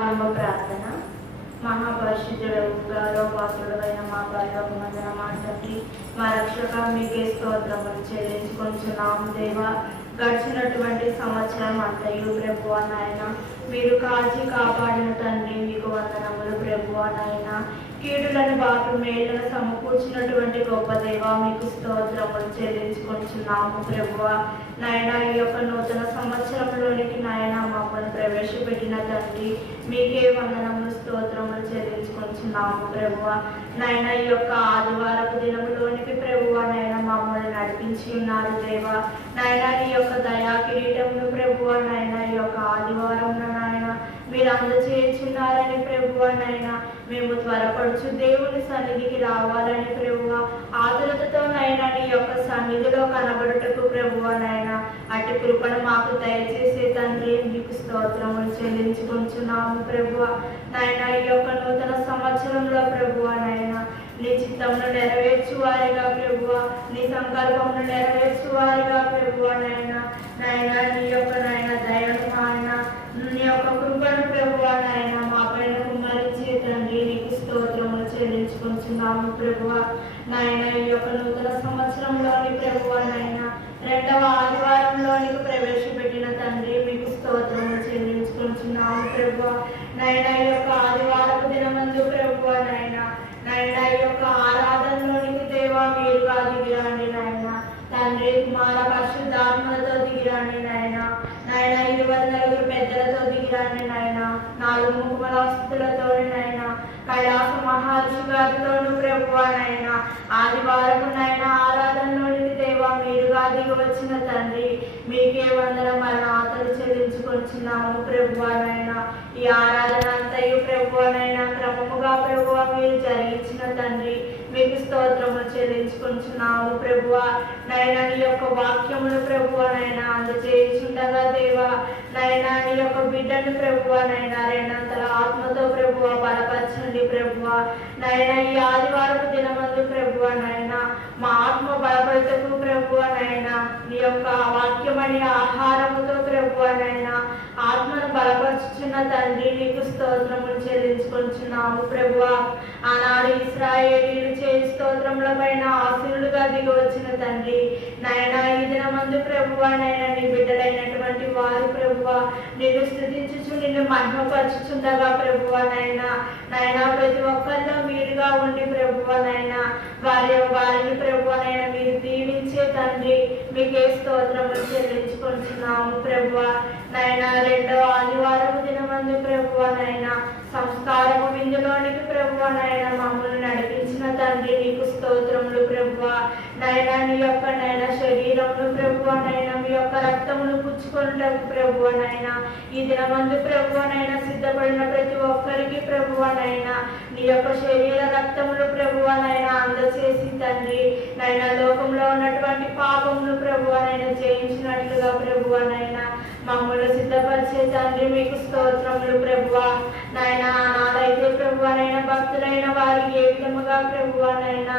ఆరంభ ప్రార్థన. మహాపరిశుద్ధుడవు గౌరవపాత్రుడైన మా పరలోకమందున మా తండ్రి, మా రక్షక మీకే స్తోత్రములు చెల్లించుకొంచున్నాము దేవా. గడిచినటువంటి సంవత్సరం అంతయు ప్రభువా నాయన మీరు కాచి కాపాడిన తండ్రి మీకు వందనములు ప్రభువా నాయన. కీడులను బాటు మేలును సమకూర్చినటువంటి గొప్ప దేవా మీకు స్తోత్రములు చెల్లించుకొంచున్నాము ప్రభువా నాయన. ఈ యొక్క నూతన సంవత్సరంలోనికి నాయన మమ్మల్ని ప్రవేశపెట్టిన తండ్రి మీకే వందనములు స్తోత్రములు చెల్లించుకొంచున్నాము ప్రభువా నాయన. ఈ యొక్క ఆదివారపు దినములోనికి ప్రభువా నాయన మమ్మల్ని నడిపించి ఉన్నారు దేవా నాయన. ఈ యొక్క దయా కిరీటమును ప్రభువా నాయన ఈ యొక్క ఆదివారం నాయన మీరు అందచేయుచున్నారని ప్రభువా నాయన మేము త్వరపడుచు దేవుని సన్నిధికి రావాలని ప్రభువా ఆతురతతో నాయన నీ యొక్క సన్నిధిలో కనబడుటకు ప్రభువా నాయన అట్టి కృపను మాకు దయచేసే తండ్రి మీకు స్తోత్రములు చెల్లించుకొంచున్నాము ప్రభువా నాయన. ఈ యొక్క నూతన సంవత్సరంలో ప్రభువా నాయన నీ చిత్తమును నెరవేర్చువారిగా ప్రభువా నీ సంకల్పమును నెరవేర్చువారిగా ప్రభువా నాయన నాయన నీ యొక్క నాయన దయను నాయన నీ యొక్క కృపను ప్రభువా నాయన మా పైన కుమ్మరించే తండ్రి నీకు స్తోత్రములు చెల్లించుకొంచున్నాము ప్రభువా నాయన. ఈ యొక్క నూతన సంవత్సరంలోని ప్రభువా నాయన రెండవ ఆదివారంలోనికి ప్రవేశపెట్టిన తండ్రి మీకు స్తోత్రములు చెల్లించుకొంచున్నాము ప్రభువా నాయన. ఈ యొక్క ఆదివారపు దినమందు ప్రభువా నాయన నాయన ఈ యొక్క ఆరాధనలోనికి దేవా మీరుగా దిగిరండి నాయన తండ్రి కుమార పరిశుద్ధాత్మలతో దిగిరండి నాయన నాయన. 24 పెద్దలతో దిగిరండి నాయన 4 ముఖమలస్తులతో నాయన కైలాస మహర్షి గారితోను ప్రభువా నాయన ఆదివారము నాయన ఆరాధనలోనికి దేవా మీరుగా దిగి వచ్చిన తండ్రి మీకే వందన మరణాతలు చెల్లించుకొంచున్నాము ప్రభువా నాయన. ఈ ఆరాధన అంతయు ప్రభువా నాయన క్రమముగా ప్రభువా మీరు జరిగించిన తండ్రి మీకు స్తోత్రములు చెల్లించుకొంచున్నాము ప్రభువా నాయన. నీ యొక్క వాక్యమును ప్రభువా నాయన అందచేయుచుండగా దేవా నాయన నీ యొక్క బిడ్డను ప్రభువా నాయన రెండంతల ఆత్మతో ప్రభువా బలపరచండి ప్రభువా నాయన. ఈ ఆదివారపు దినమందు ప్రభువా నాయన మా ఆత్మ బలపడతకు ప్రభువా నాయన నీ యొక్క వాక్యమని ఆహారముతో ప్రభువా నాయన ఆత్మను బలపరుచుచున్న తండ్రి నీకు స్తోత్రములు చెల్లించుకొంచున్నాము ప్రభువా. ఆనాడు ఇశ్రాయేలీయులు చేయి స్తోత్రముల పైన ఆశీనులుగా దిగి వచ్చిన తండ్రి నాయన ఈ దినమందు ప్రభువా నాయన నీ బిడ్డలైనటువంటి వారు ప్రభువా నిన్ను స్తుతించుచు నిన్ను మహిమపరచుచుండగా ప్రభువా నాయన నాయన ప్రతి ఒక్కరిలో మీరుగా ఉండి ప్రభువా నాయన వారిని ప్రభువా నాయన మీరు దీవించే తండ్రి మీకే స్తోత్రములు చెల్లించుకొంచున్నాము ప్రభువా నాయన. రెండవ ఆదివారము దినమందు ప్రభువా నాయన సంస్కారము విందులోనికి ప్రభువా నాయన మమ్మల్ని నడిపించిన తండ్రి నీకు స్తోత్రములు ప్రభువా నాయన. నీ యొక్క నాయన శరీరమును ప్రభువా నాయన మీ యొక్క రక్తమును పుచ్చుకొనుటకు ప్రభువా నాయన ఈ దినమందు ప్రభువా నాయన సిద్ధపడిన ప్రతి ఒక్కరికి ప్రభువా నాయన నీ యొక్క శరీర రక్తములు ప్రభువా నాయన అందచేసి తండ్రి నాయన లోకంలో ఉన్నటువంటి పాపమును ప్రభువా నాయన జయించినట్లుగా ప్రభువా నాయన మమ్మల్ని సిద్ధపరిచే తండ్రి మీకు స్తోత్రములు ప్రభువా నాయన. నాదైతే ప్రభువా నాయన భక్తులైన వారు ఏ విధముగా ప్రభువా నాయన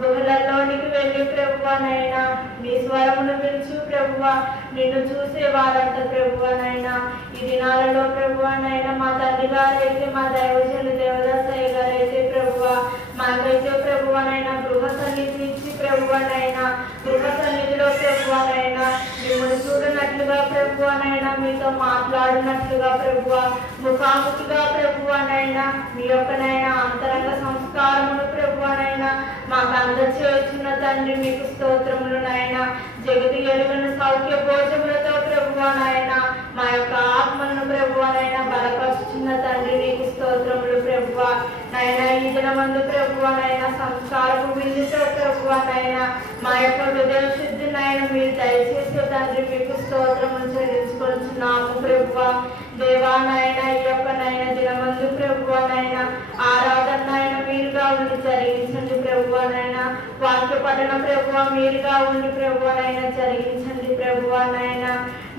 గుహలలోనికి వెళ్ళి ప్రభువా నాయన నీ స్వరమును పిలుచు ప్రభువా నిన్ను చూసే వారంట ప్రభువా నాయన ఈ దినాలలో ప్రభువా నాయన మా తండ్రి గారైతే మా దైవజనులు దేవదాసయ్య గారైతే ప్రభువా మాకైతే ప్రభువా నాయన గృహ సన్నిధి ఇచ్చి ప్రభువా నాయన గృహ సన్నిధిలో ప్రభువా నాయన మిమ్మల్ని చూడనట్లుగా ప్రభువా నాయన మీతో మాట్లాడినట్లుగా ప్రభువా ముఖాముఖిగా ప్రభువా నాయన మీ యొక్క నాయన అంతరంగ సంస్కారమును ప్రభువా నాయన మాకు అందచేయుచున్న తండ్రి మీకు స్తోత్రములు నాయన. జగతి ఎరుగని సౌఖ్య భోజములతో ప్రభువా నాయన మా యొక్క ఆత్మను ప్రభువా నాయన బలపరుచుచున్న తండ్రి నీకు స్తోత్రములు ప్రభువా నాయన. ఈ దినమందు ప్రభువా నాయన సంస్కారము విందుతో ప్రభువా నాయన మా యొక్క హృదయ శుద్ధి నాయన మీరు దయచేసే తండ్రి మీకు స్తోత్రములు చెల్లించుకొంచున్నాము ప్రభువా దేవా నాయన. ఈ యొక్క నాయన దినమందు ప్రభువా నాయన ఆరాధన నాయన మీరుగా ఉండి జరిగించండి ప్రభువా నాయన. వాక్య పఠన ప్రభువా మీరుగా ఉండి ప్రభువా నాయన జరిగించండి ప్రభువా నాయన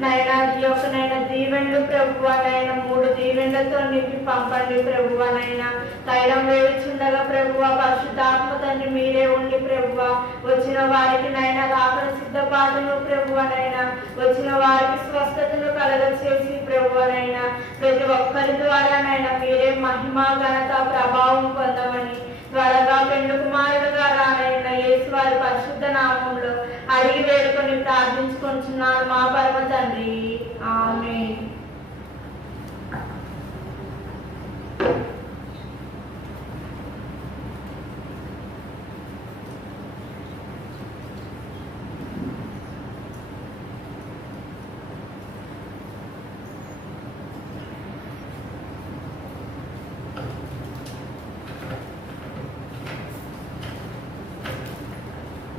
నాయన. ఈ యొక్క నాయన దీవెనలు ప్రభువా నాయన 3 దీవెనలతో నింపి పంపండి ప్రభువా నాయన. తైలం వేయుచుండగా ప్రభువా పరిశుద్ధాత్మ తండ్రి మీరే ఉండి ప్రభువా వచ్చిన వారికి నాయన రాకడ సిద్ధపాటును ప్రభువా నాయన వచ్చిన వారికి స్వస్థతను కలగ చేసి ప్రభువనైనా ప్రతి ఒక్కరి ద్వారానైనా మీరే మహిమ ఘనత ప్రభావం పొందమని త్వరగా పెండు కుమారుడుగా రానైన యేసు వారి పరిశుద్ధ నామంలో అడిగి వేడుకొని ప్రార్థించుకుంటున్నాను మా పరమ తండ్రి. ఆమేన్.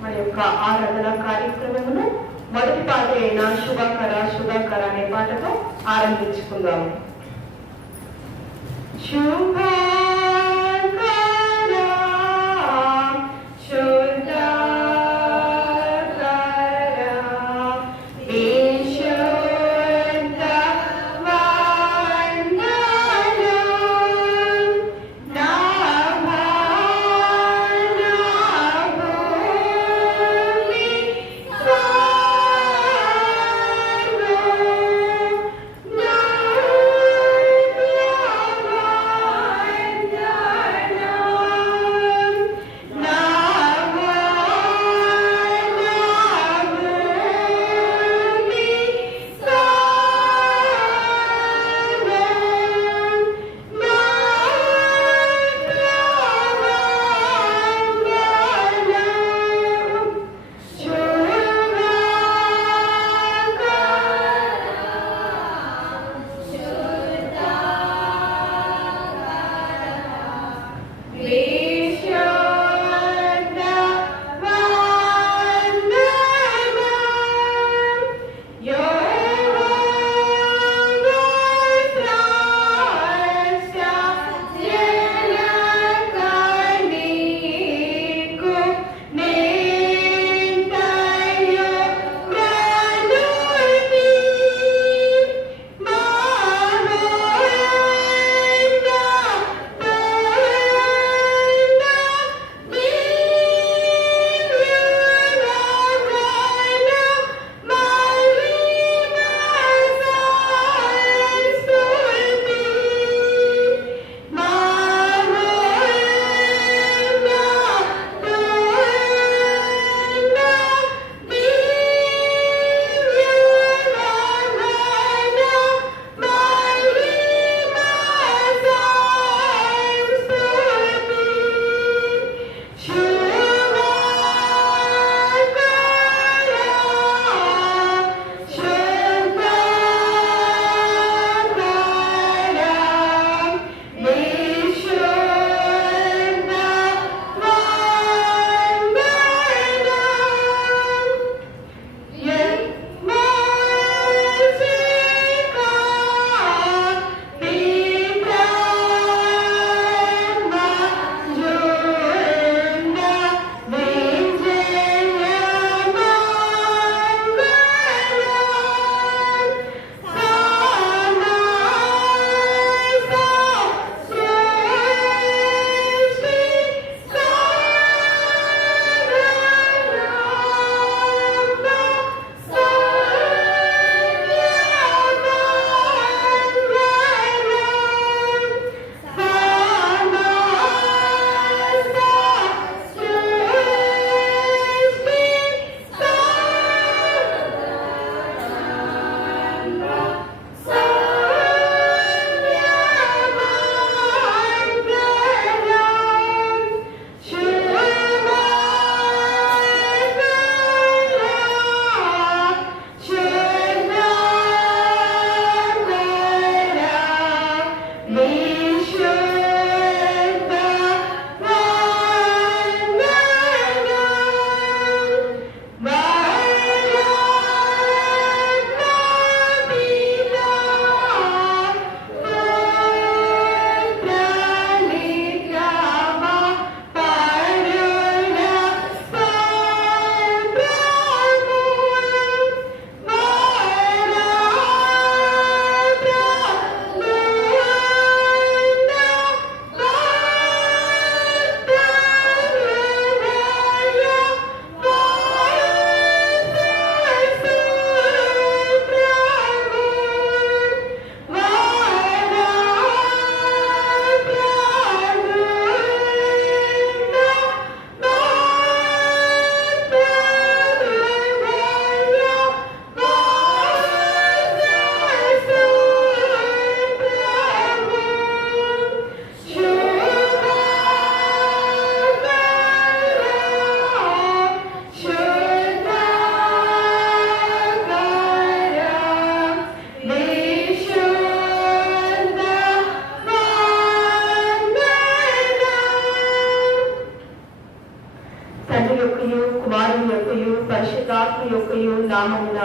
మన యొక్క ఆరాధన కార్యక్రమమును మొదటి పాట అయిన శుభకర శుభకర అనే పాటతో ఆరంభించుకుందాము. శుభకర నామమున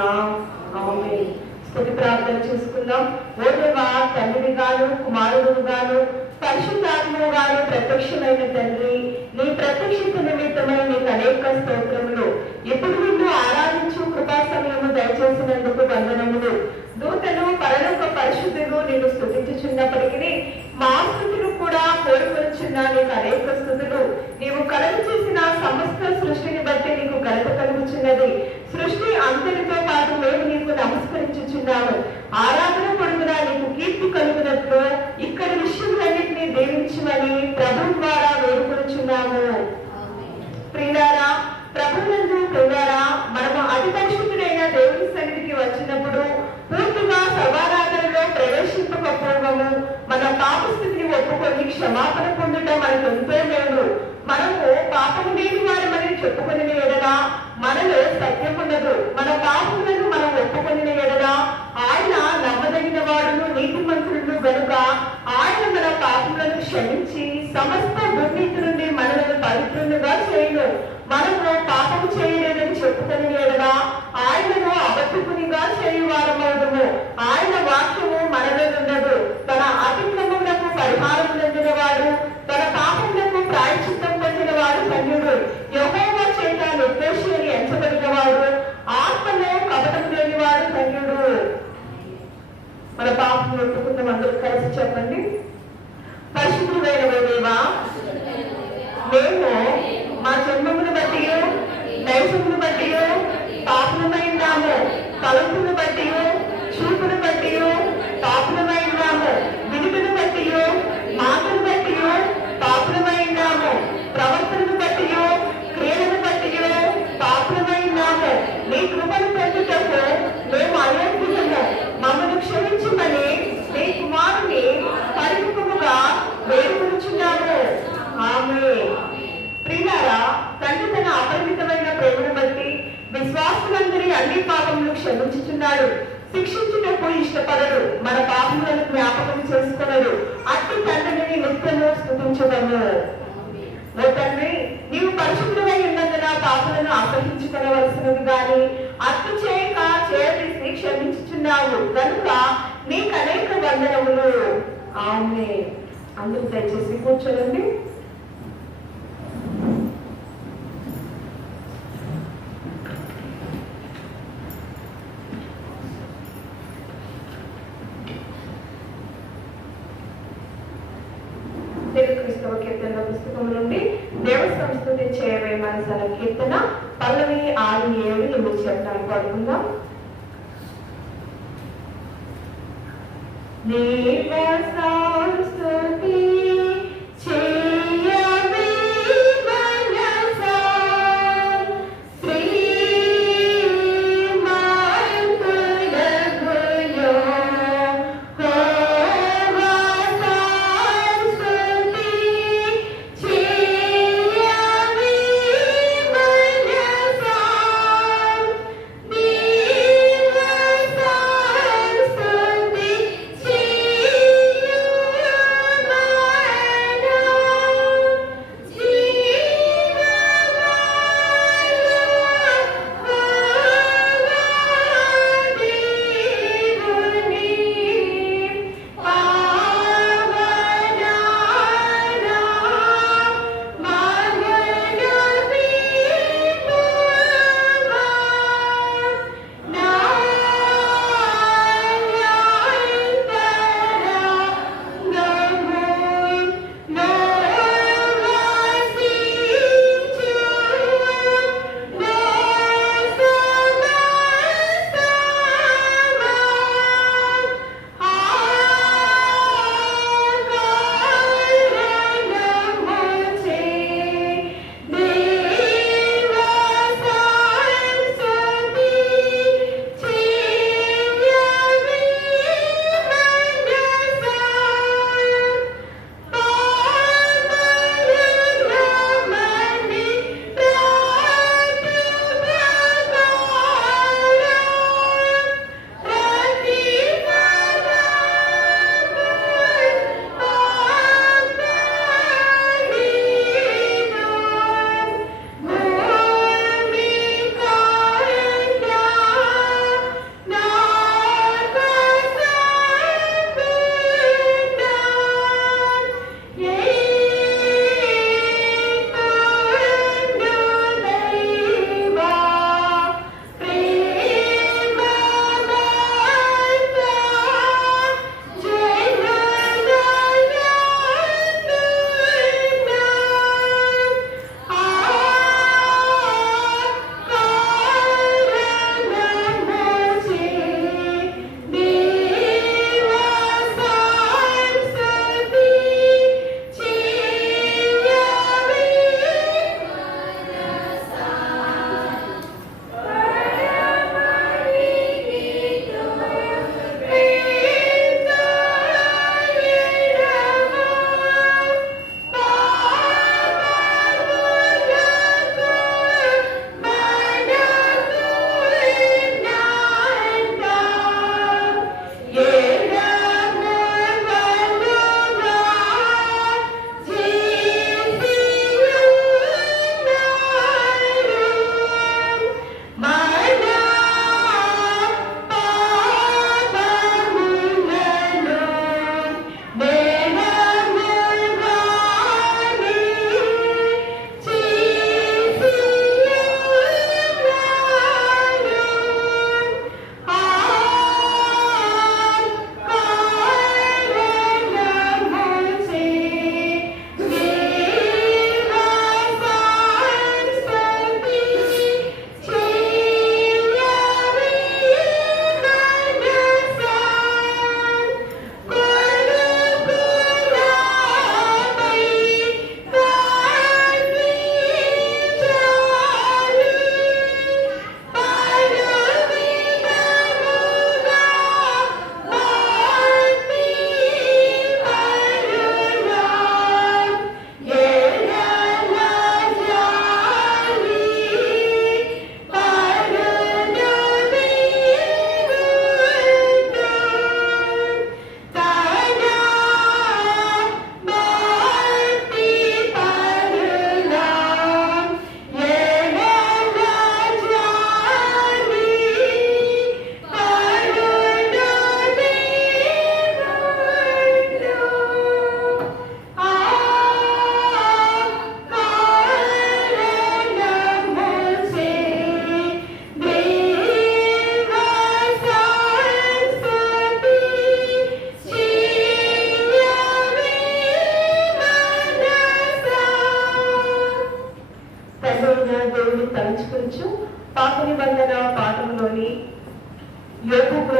ఆమేన్. స్తుతి ప్రార్థన చేసుకుందాం. ఓ దేవా, తండ్రి గాను కుమారుడు గాను పరిశుద్ధాత్మను గాను ప్రత్యక్షమైన తండ్రి, నీ ప్రత్యక్షత నిమిత్తమై నీకు అనేక స్తోత్రములు. ఇప్పుడు నిన్ను ఆరాధించు కృపా సమయము దయచేసినందుకు వందనములు. దూతలు పరలోక పరిశుద్ధులు నిన్ను స్తుతించుచున్నప్పటికీ మా స్థుతులు కూడా కోరుకొనుచున్న నీకు అనేక స్థుతులు. నీవు కలుగు చేసిన సమస్త సృష్టిని బట్టి నీకు ఘనత కలుగుచున్నది. సృష్టి అంతటితో పాటు మేము నీకు నమస్కరించుచున్నాము. ఆరాధన పొడుగునా నీకు కీర్తి కలుగునట్లు ఇక్కడ విషయములన్నింటినీ దీవించమని ప్రభు ద్వారా వేడుకొనుచున్నాము. ప్రియులారా, ప్రభునందు ప్రియులారా, మనము అతి పరిశుద్ధుడైన దేవుని సన్నిధికి వచ్చినప్పుడు పూర్తిగా సర్వారాధనలో ప్రవేశింపక పూర్వము మన పాప స్థితిని ఒప్పుకొని క్షమాపణ పొందుట మనకు ఎంతో మేలు. మనము పాపము లేని వారమని చెప్పుకుని ఎడల మనలో సత్యం ఉండదు. మన పాపములను మనం ఒప్పుకొని ఎడల ఆయన నమ్మదగిన వాడును నీతిమంతుడు గనుక ఆయన మన పాపములను క్షమించి సమస్త దుర్నీతి నుండి మనలను పవిత్రులుగా చేయను. మనము పాపం చేయలేదని చెప్పుకుని ఎడల ఆయనను అబద్ధకునిగా చేయువారమవుదుము. ఆయన వాక్యము మనలో ఉండదు. తన అతిక్రమములకు పరిహారం పొందిన వాడు, తన పాపములకు ప్రాయశ్చిత్తం పొందిన వాడు ధన్యుడు. యెహోవా చేత నిర్దోషి అని ఎంచబడిన వాడు, ఆత్మలో కపటం లేని వాడు ధన్యుడు. మన పాపం ఒప్పుకుందాం. అందరూ కలిసి చెప్పండి. పరిశుద్ధుడైన దేవా, మేము మా జన్మమును బట్టి నైజమును బట్టి పాపులమైనాము. తలంపును బట్టి చూపును బట్టి పాపులమైనాము. వినుటను బట్టి మాటను బట్టి పాపులమైనాము. ప్రవర్తనను బట్టి క్రియలను బట్టి పాపులమైనాము. నీ కృపను పొందుటకు మేము అయోగ్యులము. మమ్మల్ని క్షమించమని నీ కుమారుని పరిముఖముగా వేడుకొనుచున్నాము. ఆమేన్. ప్రియులారా, తండ్రి తన అపరిమితమైన ప్రేమను బట్టి విశ్వాసులందరి అన్ని పాపములు క్షమించుచున్నాడు. శిక్షించుటకు ఇష్టపడడు, మన పాపములను జ్ఞాపకం చేసుకున్నాడు. అట్టి తండ్రిని నిత్యము స్తుతించుదాము. ఓ తండ్రి, నీవు పరిశుద్ధుడై ఉన్నందున పాపలను అసహించుకోవలసినది గాని అట్టు చేయక చేసి క్షమించుచున్నావు కనుక నీకు అనేక వందనములు. ఆమేన్. అందరూ దయచేసి కూర్చోండి. క్రైస్తవ కీర్తన పుస్తకం నుండి దేవ సంస్థుతి చేయవే మనసన కీర్తన పల్లవి 6, 7, 8 చెప్పడానికి పడుకుందాం. దేవ సంస్థుతి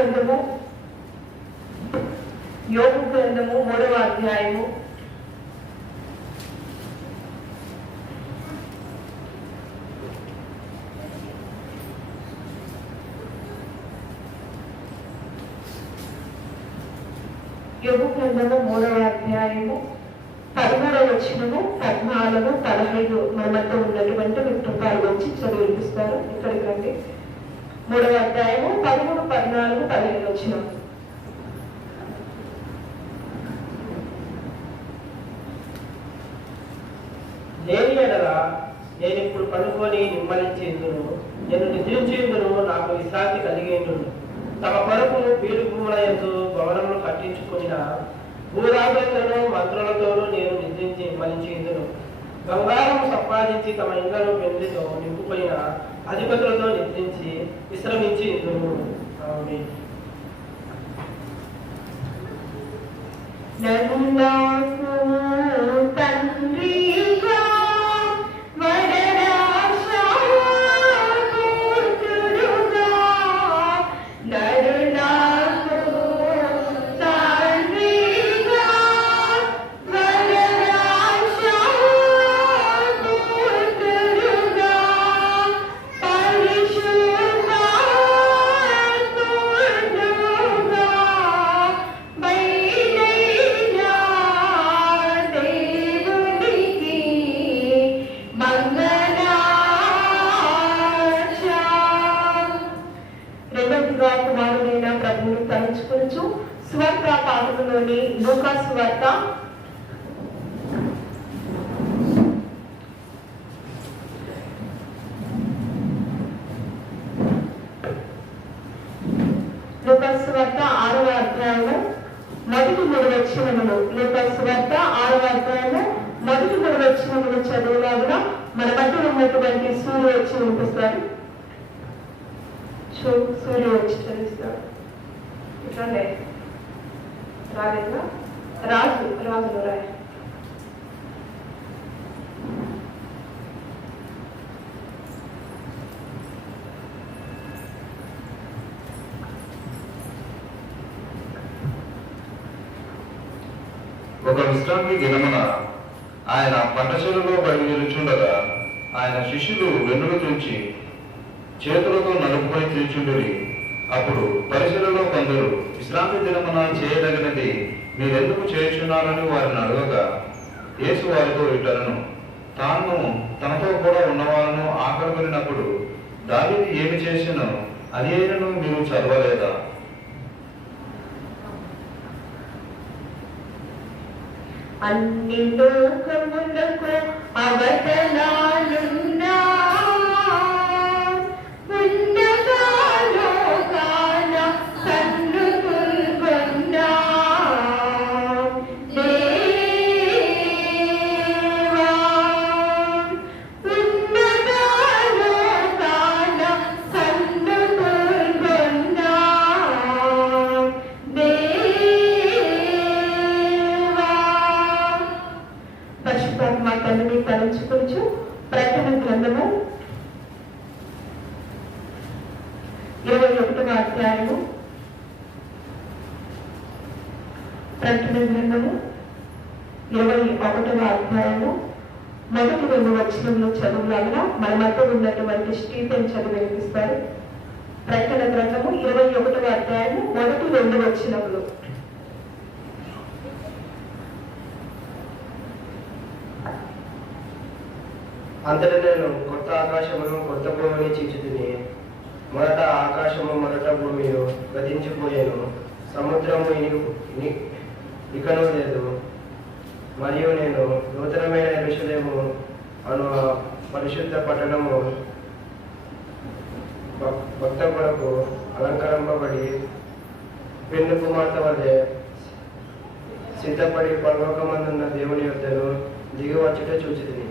గ్రంథము 3వ అధ్యాయము 3వ అధ్యాయము 13వ వచనము 14, 15 మన మధ్య ఉన్నటువంటి విక్రమాలు వచ్చి చదివి వినిపిస్తారు. ఇక్కడికి రండి. 3వ అధ్యాయము 13, 14, 15 వచనం. లేని ఎడల నేను ఇప్పుడు పడుకొని నిమ్మలించేందును, నేను నిద్రించేందును నాకు విశ్రాంతి కలిగేందును. తమ కొరకు బీడు భూముల యందు భవనములు కట్టించుకున్న భూరాజులతోనూ మంత్రులతోనూ నేను నిద్రించి నిమ్మలించేందును. బంగారం సంపాదించి తమ ఇండ్లను వెండితో నింపుకున్న అధిపతులతో నిద్రించి విశ్రమించి ఇందును. కుమారుడైన ప్రభువును తలుచుకొనుచు సువార్త పాఠములోని లూకా సువార్త 6వ అధ్యాయము మొదటి 3 వచనములు. లూకా సువార్త 6వ అధ్యాయము మొదటి 3 వచనములు చదువులాగా మన మధ్య ఉన్నటువంటి సూర్యుడు వచ్చి వినిపిస్తారు. సూర్యుడు వచ్చి చదివిస్తారు. ఇట్లానే రాలేదా? రాజులు రాయ. ఒక విశ్రాంతి దినమున ఆయన పట్టశిలలో బయలుదేరుచుండగా ఆయన శిష్యులు వెన్నులు తుంచి చేతులతో నలుపుకొని తీర్చుండిరి. అప్పుడు పరిశీలలో కొందరు విశ్రాంతి దినమున చేయదగినది మీరెందుకు చేయుచున్నారని వారిని అడగగా యేసు వారితో ఇట్లనెను, తాను తనతో కూడా ఉన్నవాళ్ళను ఆకలిగొనినప్పుడు దావీదు ఏమి చేసినో అది అయినను మీరు చదవలేదా? అన్ని లోకములకు అవతలాలున్నా తలుచుకొనుచు ప్రకటన గ్రంథము 21వ అధ్యాయము ప్రకటన గ్రంథము 21వ అధ్యాయము మొదటి 2 వచనములు చదువులాగా మన మధ్య ఉన్నటువంటి స్టీఫెన్ చదివి వినిపిస్తారు. ప్రకటన గ్రంథము 21వ అధ్యాయము మొదటి 2 వచనములు. అంతటా నేను కొత్త ఆకాశమును కొత్త భూమిని చూచితిని. మొదట ఆకాశము మొదట భూమియు గతించిపోయాను, సముద్రము ఇకను లేదు. మరియు నేను నూతనమైన యెరూషలేము అను పరిశుద్ధ పట్టణము భక్త కొరకు అలంకరింపబడి పెండ్లి కుమార్తె వలె సిద్ధపడి పరలోకమందున్న దేవుని యొద్దకు దిగి వచ్చుట చూచితిని.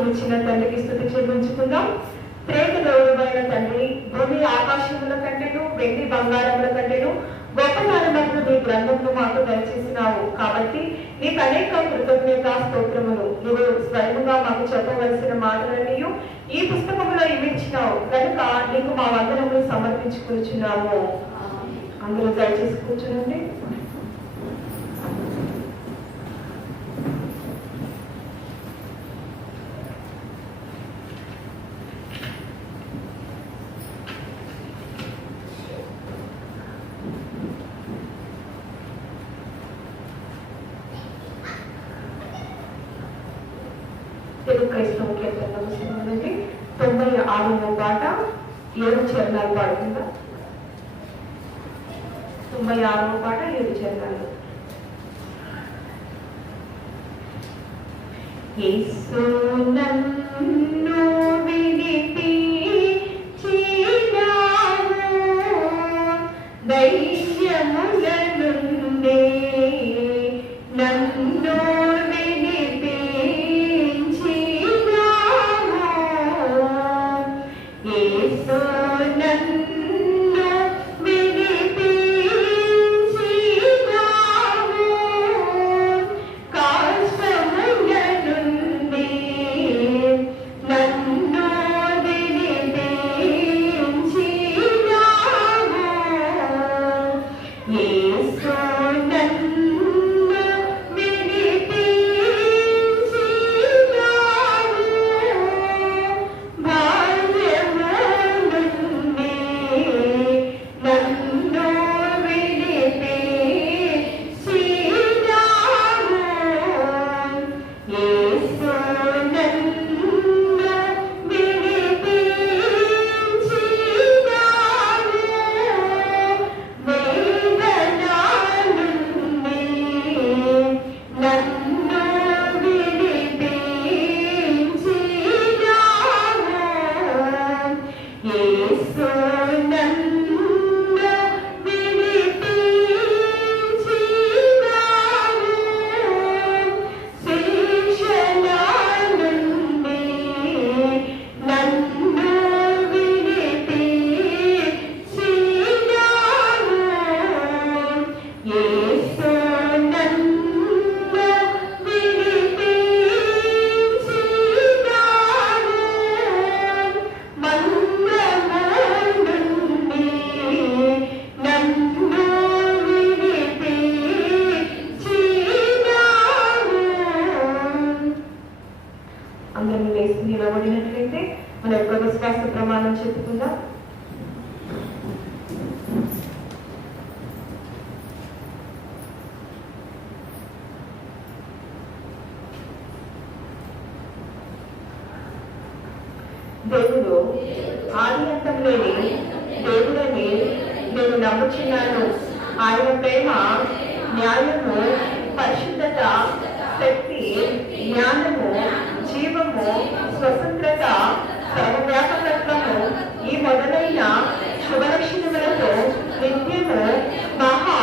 వాక్యం ఇచ్చిన తండ్రికి స్తుతి చెల్లించుకుందాం. ప్రేమ గౌరవమైన తండ్రి, భూమి ఆకాశముల కంటేను వెండి బంగారముల కంటేను గొప్పతనమైన నీ గ్రంథంలో మాకు దయచేసినావు. కాబట్టి నీకు అనేక కృతజ్ఞత స్తోత్రములు. నువ్వు స్వయంగా మాకు చెప్పవలసిన మాటలన్నీ ఈ పుస్తకంలో ఇమిడ్చినావు కనుక నీకు మా వందనములు సమర్పించుకుంటున్నాము. అందరూ దయచేసి కూర్చునండి. తెలుగు క్రైస్తవ కీర్తన పుస్తకంలోని 96వ పాట 7 చరణాలు పాడుతుందా? 96వ పాట 7 చరణాలు. యేసు నన్ను విడిపించినావు, ధైర్యముల నుండి నన్ను నిలబడినట్లయితే మన యొక్క విశ్వాస ప్రమాణం చెప్పుకుందాం. దేవుడు ఆది అంతం లేని దేవుడని నేను నమ్ముచున్నాను. ఆయన ప్రేమ, న్యాయము, పరిశుద్ధత, శక్తి, జ్ఞానము, జీవము, స్వతంత్రత, సర్వవ్యాపకత్వము ఈ మొదలైన శుభలక్షణములతో నిత్యము మహా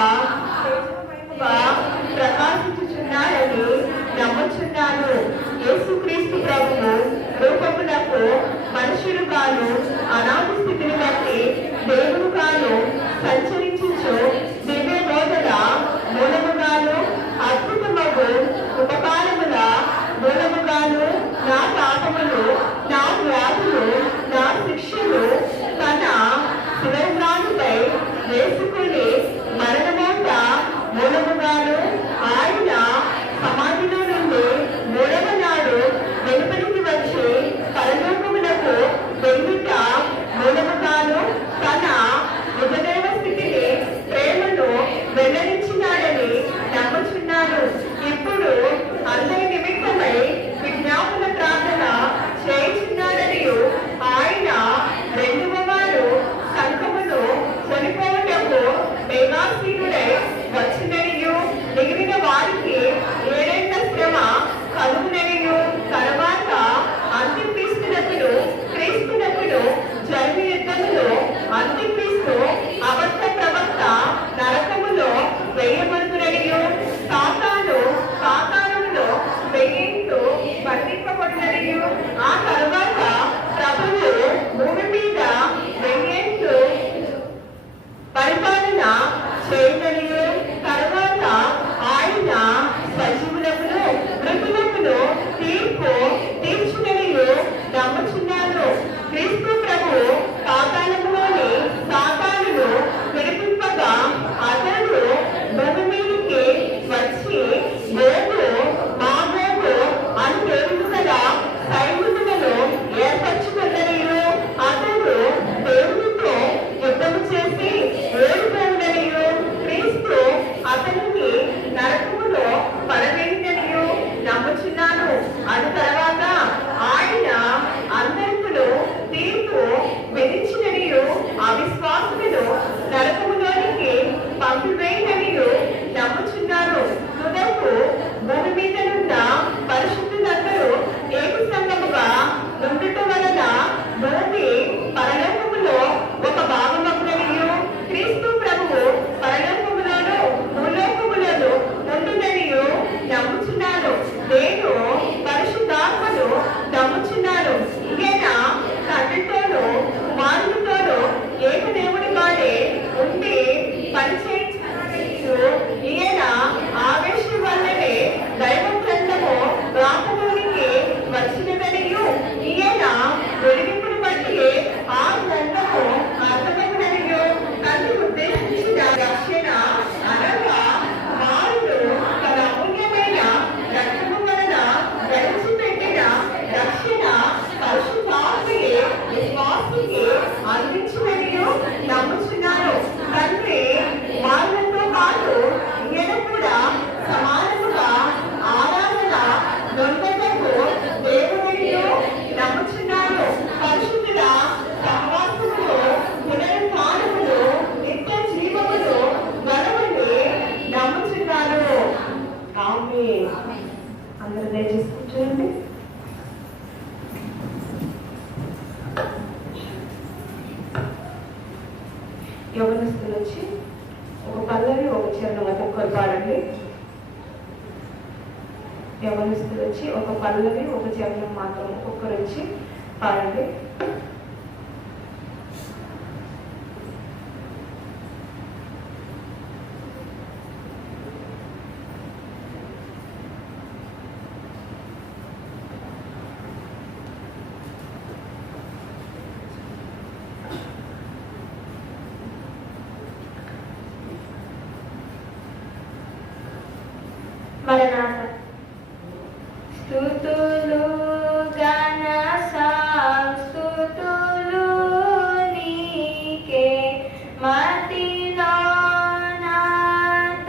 ప్రకాశించుచున్నాడని నమ్ముచున్నాను. యేసుక్రీస్తు ప్రభువు రూపములకు మనుషులు కాను, అనాది స్థితిని బట్టి దేవుడు కాను సంచరించు దివ్య బోధల మూలముగాను, అద్భుతమగు ఉపకారముల మూలముగాను, నా పాపములు, నా వ్యాధులు, నా శిక్షలు తన శివజ్ఞానిపై వేసుకుని మరణమోట మూలముగాను, ఆయన సమాధిలో నుండి 3వ నాడు వెలుపలికి వచ్చి పరలోకమునకు వెళ్ళుట మూలముగాను, తన మృతదేవ స్థితిని, ప్రేమను వెల్లడించినాడని నమ్ముచున్నాను. ఇప్పుడు అందరి నిమిత్తమై విజ్ఞాపన ప్రార్థన చేయించు అటు తర్వాత ఆయన అందరితో తీర్పు విధించిననియు అవిశ్వాసులను నరకములోనికి పంపివేయననియు నమ్ముచున్నారు. తుదకు భూమి మీద నున్న పరిశుద్ధులందరూ ఏక సంఘముగా నుండుట వలన భూమి పరలోకములో ఒక భాగమగుననియు క్రీస్తు ప్రభువు పరలోకములోను భూలోకములోను ఉండుననియు నమ్ముచున్నాను. నేను పరిశుద్ధాత్మను నమ్ముచున్నాను. ఈయన తండ్రితోనూ కుమారునితోనూ ఏకదేవుడి వాడే ఉండి పనిచేయించు. ఈయన ఆవేశం వల్లనే దైవ గ్రంథము రాకమునికి వచ్చినదనియు ఈయన వెలిగింపును బట్టి ఆ గ్రంథము అర్థమగుననియు కన్ను ఉద్దేశించిన రక్షణ అనగా మారుడు తన అమూల్యమైన రక్తము వలన గడిచిపెట్టిన రక్షణ పరిశుద్ధాత్మయే విశ్వాసుకి అందించిననియు నమ్ముచున్నాను. తండ్రి కుమారులతో పాటు ఈయన కూడా సమానముగా ఆరాధన నొందటకు దేవుడనియు నమ్ముచున్నాను. పరిశుద్ధుల సహవాసములు పునరుత్థానములు నిత్య జీవములు గలవని నమ్ముచున్నాను. ఆమేన్. అందరూ దయచేసి కూర్చోండి. యవనస్తులు వచ్చి ఒక పల్లవి ఒక చరణం ఒక్కొక్కరు పాడండి. యవనస్తులు వచ్చి ఒక పల్లవి ఒక చరణం మాత్రం ఒక్కొక్కరు వచ్చి పాడండి. మరణాత స్తుతులు గణ సంస్తుతులు నీకే మతిలో నా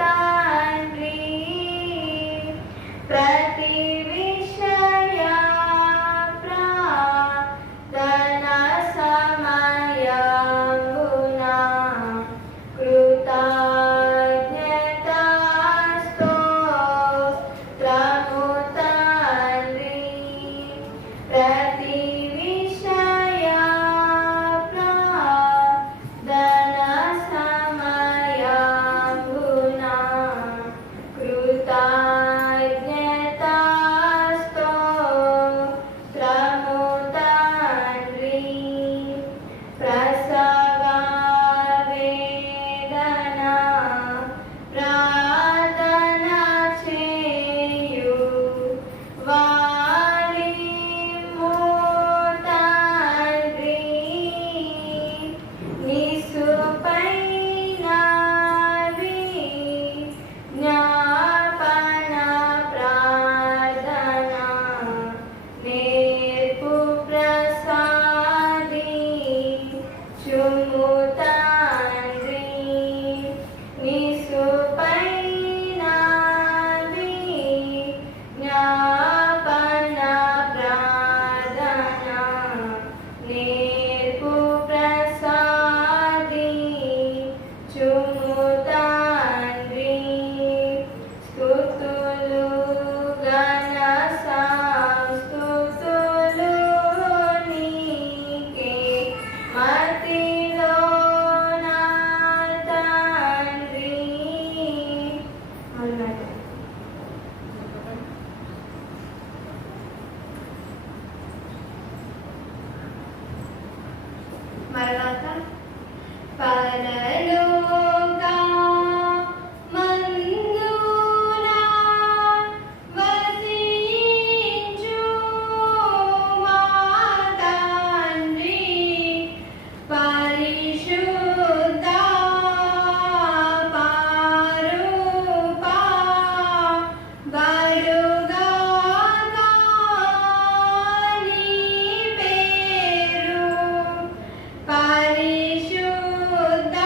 తండ్రి ప్రతి విషయ ప్రార్థన సమయమున కృతజ్ఞతాస్తో తండ్రి ప్రతి విషయ ప్రార్థన సమయమున కృతజ్ఞతాస్తో తండ్రి ప్రసవ వేదన ప్రార్థన చేయు వారి తండ్రి నిసుపైన జ్ఞాపన ప్రార్థన నేర్పు ప్రసాది చుము తండ్రి నిసుపైన జ్ఞాపన ప్రార్థన నేర్పు ప్రసాది చుము తండ్రి స్తుతులు గణ సంస్తుతులు నీకే మతిలో నా తండ్రి. మరణాత పరలోక మందునా వసించు మా తండ్రి పరిశుద్ధ పారుపా బరుగా నీ పేరు పరిశుద్ధ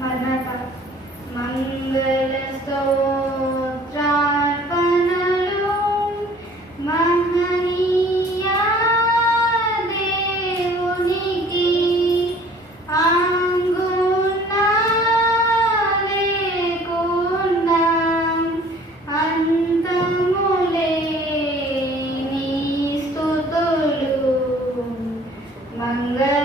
మరణత మంగళ స్తోత్రార్పణలు మహనీయ దేవునికి అంగుణ లేకుండా అంతములేని స్తుతులు మంగళార్చన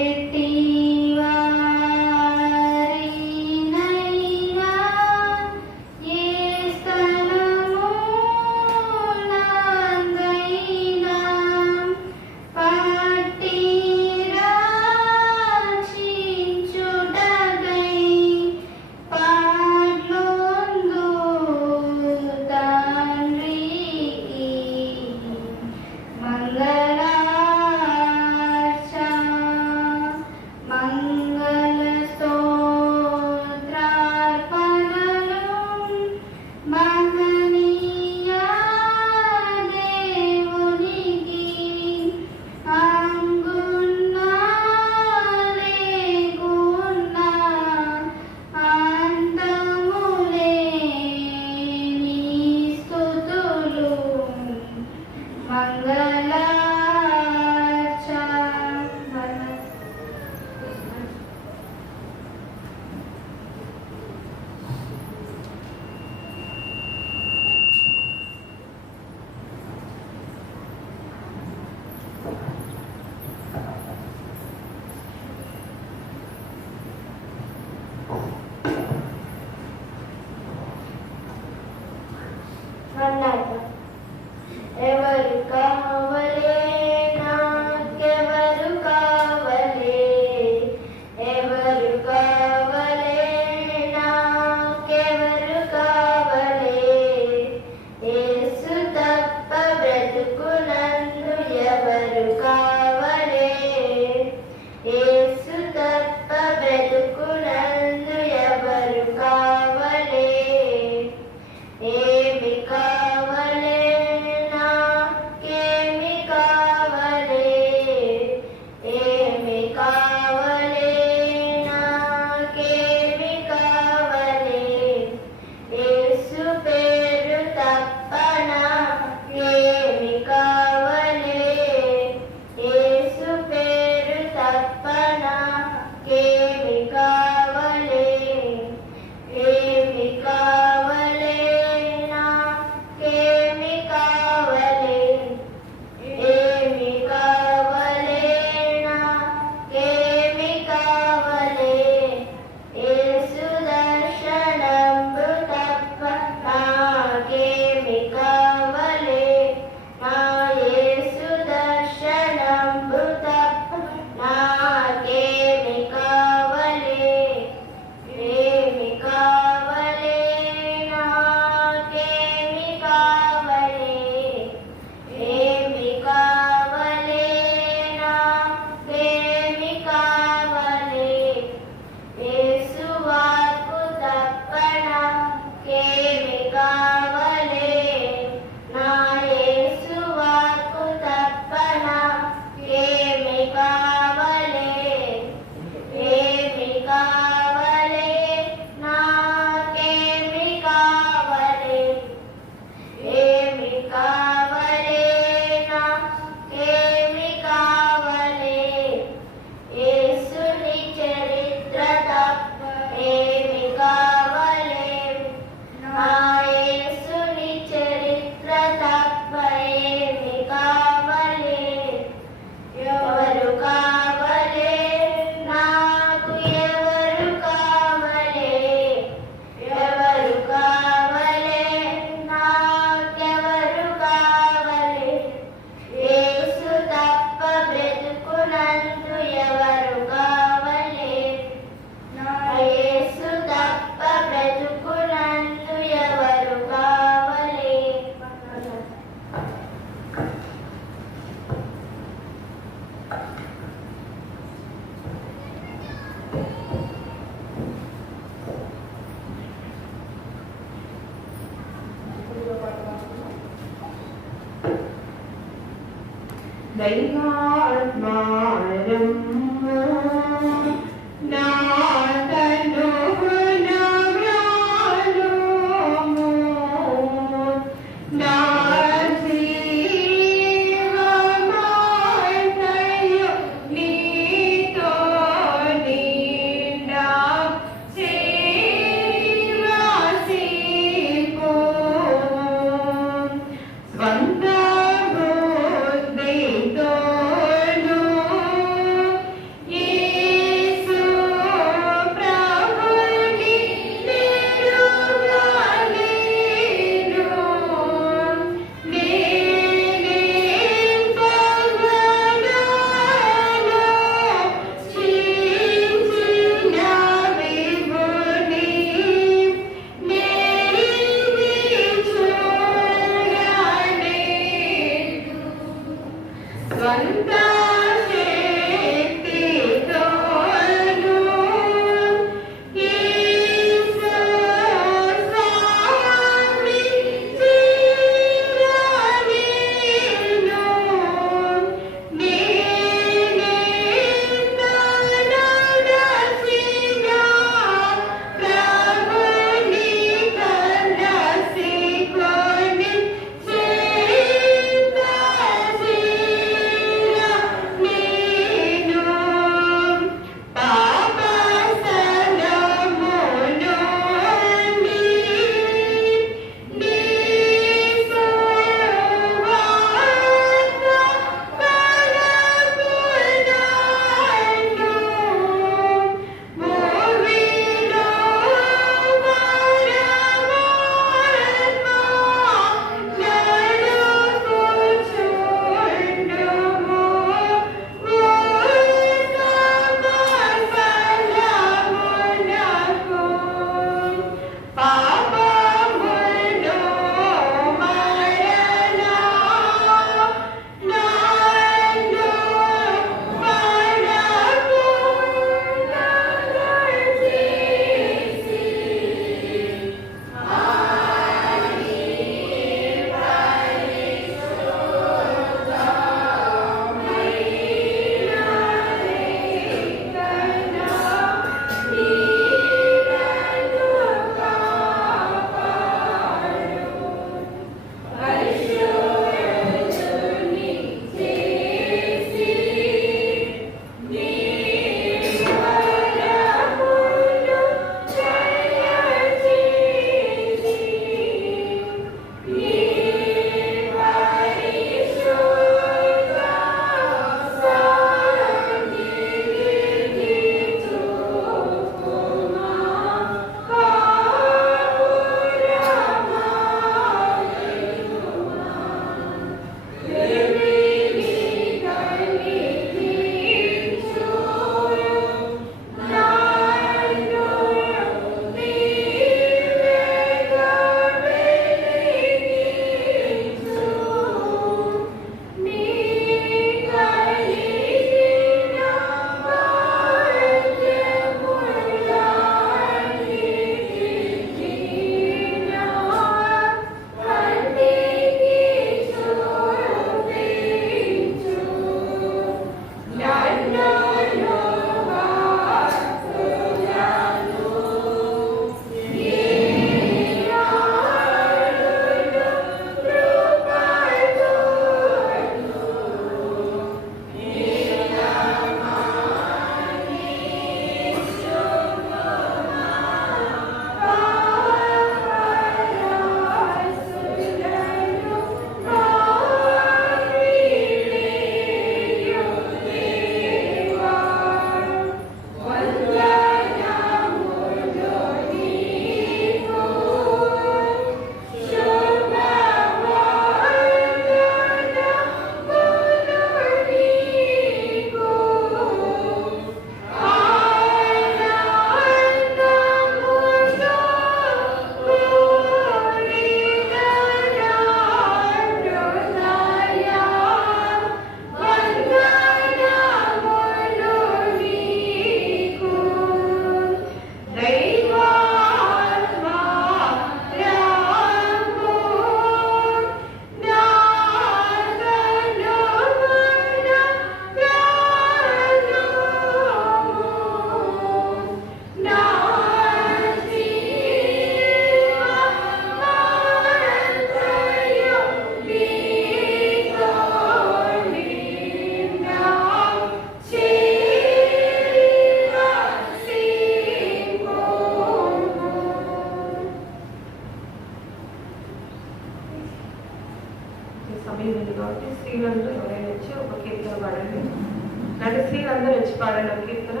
అంటే స్త్రీలందరూ వచ్చి పాడండి ఒక కీర్తన.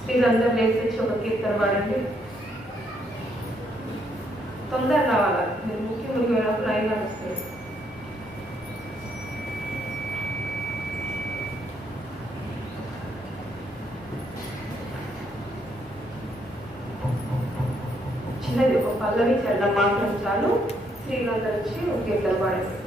స్త్రీలందరూ లేచి వచ్చి ఒక కీర్తన పాడండి. తొందర రావాలా, మీరు ముఖ్యమైనప్పుడు అయినా వస్తుంది. చిన్నది ఒక పల్లవి చల్లడం మాత్రం చాలు. స్త్రీలందరూ వచ్చి ఒక కీర్తన పాడండి.